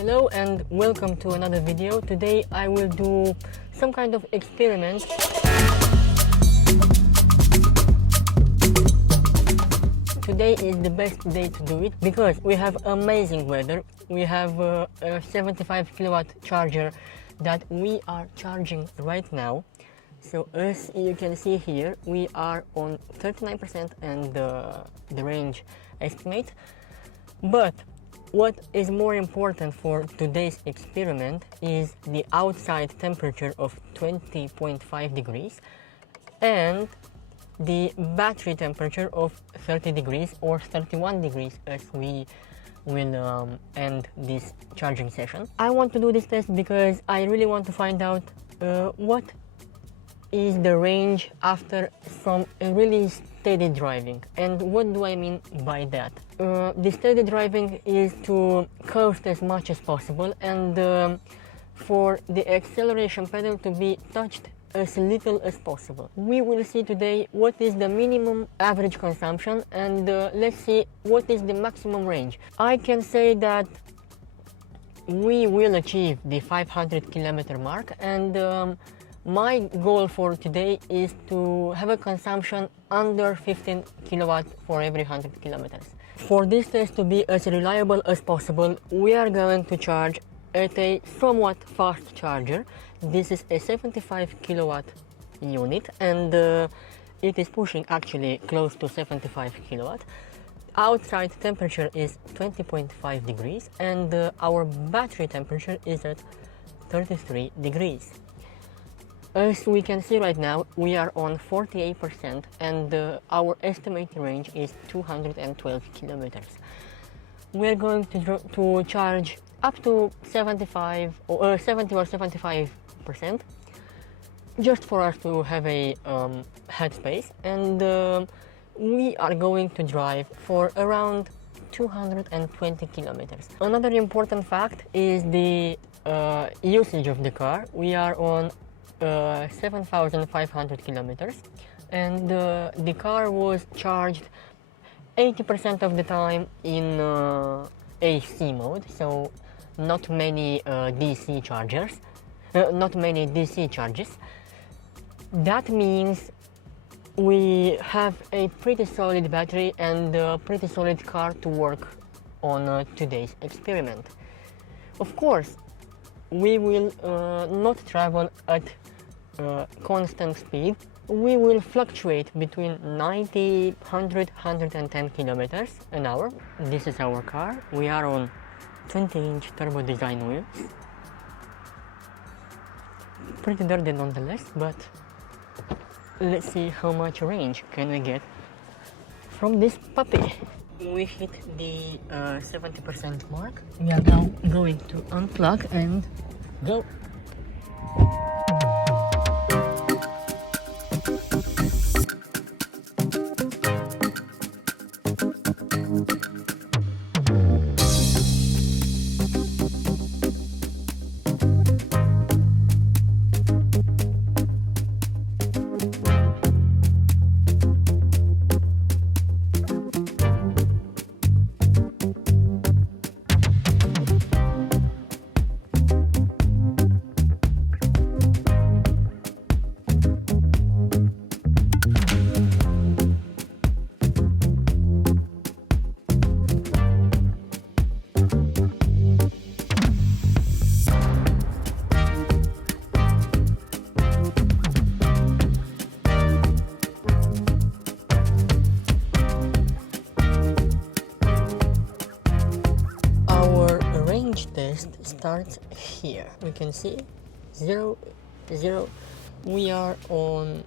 Hello and welcome to another video. Today I will do some kind of experiment. Today is the best day to do it because we have amazing weather. We have a 75 kilowatt charger that we are charging right now. So as you can see here, we are on 39% and the range estimate. But what is more important for today's experiment is the outside temperature of 20.5 degrees and the battery temperature of 30 degrees or 31 degrees as we will end this charging session. I want to do this test because I really want to find out what is the range after some really steady driving. And what do I mean by that? The steady driving is to coast as much as possible and for the acceleration pedal to be touched as little as possible. We will see today what is the minimum average consumption and let's see what is the maximum range. I can say that we will achieve the 500 kilometer mark and my goal for today is to have a consumption under 15 kilowatt for every 100 kilometers. For this test to be as reliable as possible, we are going to charge at a somewhat fast charger. This is a 75 kilowatt unit and it is pushing actually close to 75 kilowatt. Outside temperature is 20.5 degrees and our battery temperature is at 33 degrees. As we can see right now, we are on 48% and our estimated range is 212 kilometers. We are going to charge up to 70 or 75% just for us to have a headspace, and we are going to drive for around 220 kilometers. Another important fact is the usage of the car. We are on 7,500 kilometers and the car was charged 80% of the time in AC mode, so not many DC charges. That means we have a pretty solid battery and a pretty solid car to work on today's experiment. Of course, we will not travel at constant speed. We will fluctuate between 90, 100, 110 kilometers an hour. This is our car. We are on 20-inch turbo design wheels. Pretty dirty nonetheless, but let's see how much range can we get from this puppy. We hit the 70% mark. We are now going to unplug and go. Test starts here. We can see 0, 0. We are on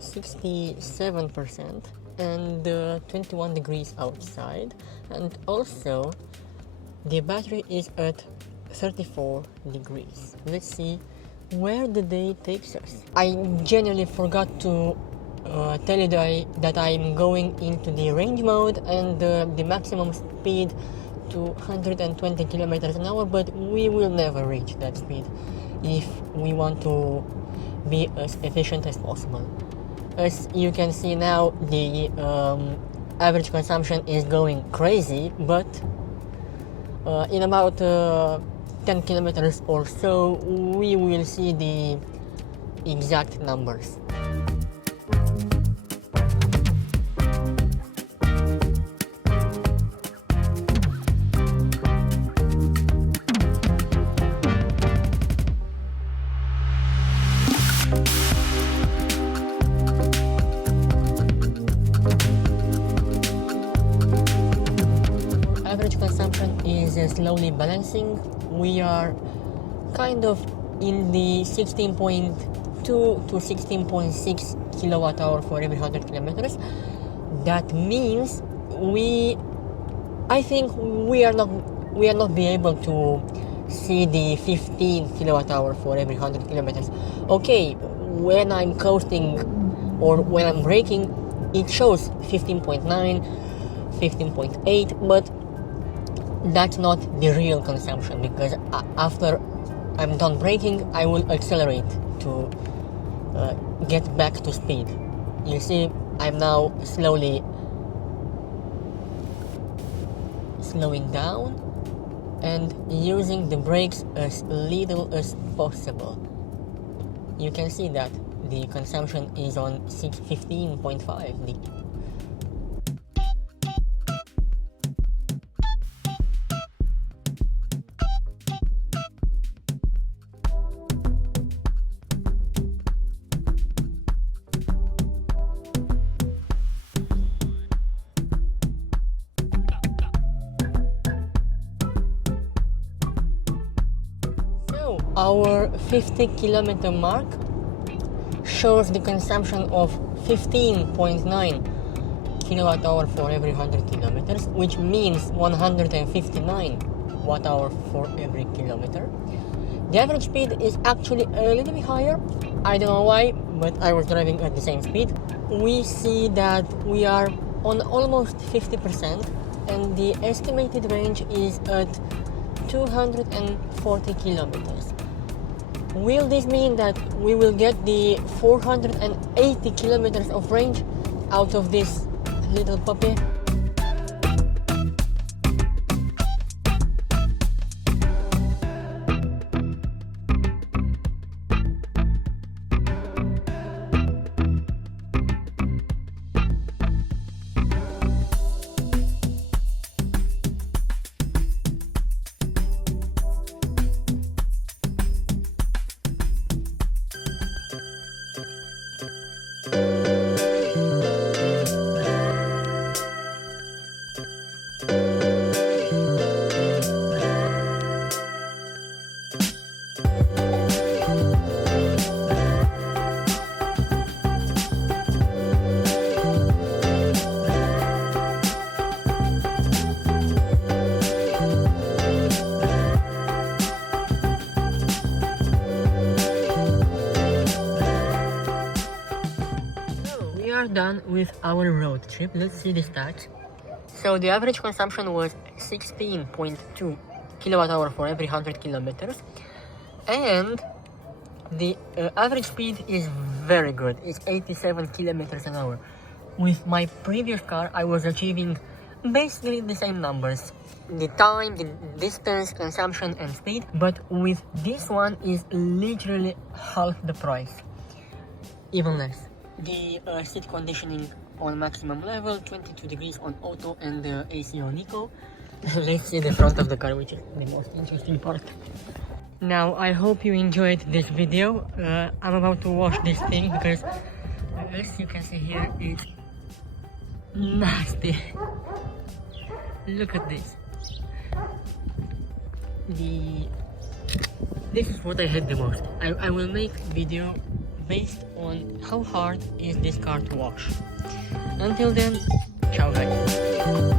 67% and 21 degrees outside, and also the battery is at 34 degrees. Let's see where the day takes us. I genuinely forgot to tell you that I'm going into the range mode and the maximum speed to 120 kilometers an hour, but we will never reach that speed if we want to be as efficient as possible. As you can see now, the average consumption is going crazy, but In about 10 kilometers or so, we will see the exact numbers. Average consumption is slowly balancing. We are kind of in the 16.2 to 16.6 kilowatt hour for every 100 kilometers. That means I think we are not be able to see the 15 kilowatt hour for every 100 kilometers. Okay, when I'm coasting or when I'm braking, it shows 15.9, 15.8, but that's not the real consumption, because after I'm done braking, I will accelerate to get back to speed. You see, I'm now slowing down and using the brakes as little as possible. You can see that the consumption is on 15.5. Our 50 kilometer mark shows the consumption of 15.9 kilowatt hour for every 100 kilometers, which means 159 watt hour for every kilometer. The average speed is actually a little bit higher. I don't know why, but I was driving at the same speed. We see that we are on almost 50%, and the estimated range is at 240 kilometers. Will this mean that we will get the 480 kilometers of range out of this little puppy? Done with our road trip. Let's see the stats. So the average consumption was 16.2 kilowatt hour for every 100 kilometers, and the average speed is very good. It's 87 kilometers an hour. With my previous car, I was achieving basically the same numbers, the time, the distance, consumption and speed, but with this one is literally half the price, even less. The seat conditioning on maximum level, 22 degrees on auto, and the AC on eco. Let's see the front of the car, which is the most interesting part. Now, I hope you enjoyed this video. I'm about to wash this thing because, as you can see here, it's nasty. Look at this. This is what I hate the most. I will make video based on how hard is this car to wash. Until then, ciao guys.